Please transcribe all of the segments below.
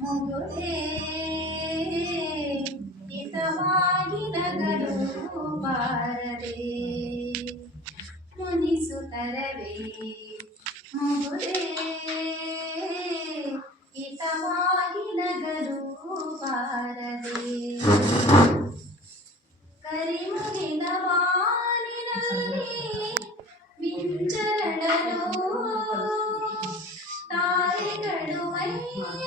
ಮುಗುದೇ ಹಿತವಾಗಿ ನಗಲು ಬಾರದೆ ಮುನಿಸುತ್ತರವೇ ಮುಗುದೇ ಹಿತವಾಗಿ ನಗಲು ಬಾರದೆ. ಕರಿಮುಗಿನ ವಾನಿನಲ್ಲಿ ಮಿಂಚರಡಲು ತಾರೆಗಳು ಮೈಯ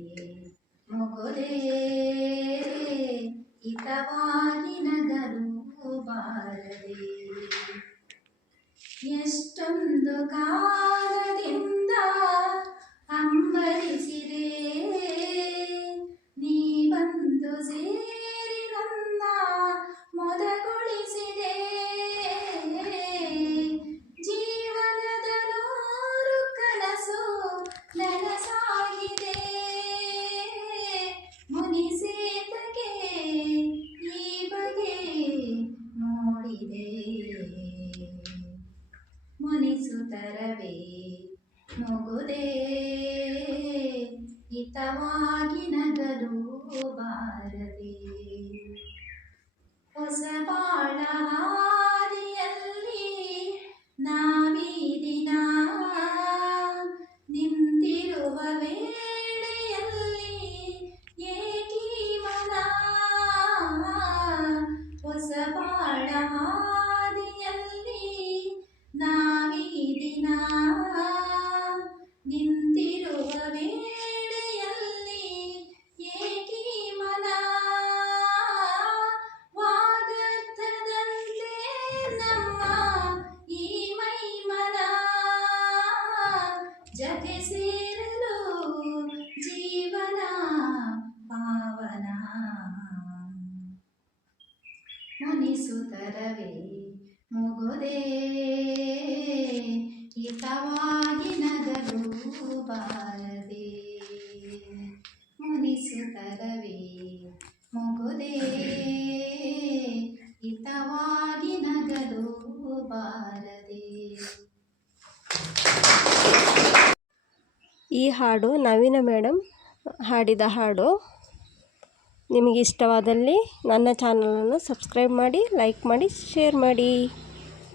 ಎಷ್ಟೊಂದು ಕಾಲದಿಂದ ಮುನಿಸುತ್ತರವೇ ಮುಗುದೇ ಹಿತವಾಗಿ ನಗಲು ಬಾರದೆ. జగసేరలో జీవన పావన మునిసుతరవే ముగుదే ಈ ಹಾಡು ನವೀನ ಮೇಡಮ್ ಹಾಡಿದ ಹಾಡು. ನಿಮಗೆ ಇಷ್ಟವಾದಲ್ಲಿ ನನ್ನ ಚಾನಲನ್ನು ಸಬ್ಸ್ಕ್ರೈಬ್ ಮಾಡಿ, ಲೈಕ್ ಮಾಡಿ, ಶೇರ್ ಮಾಡಿ.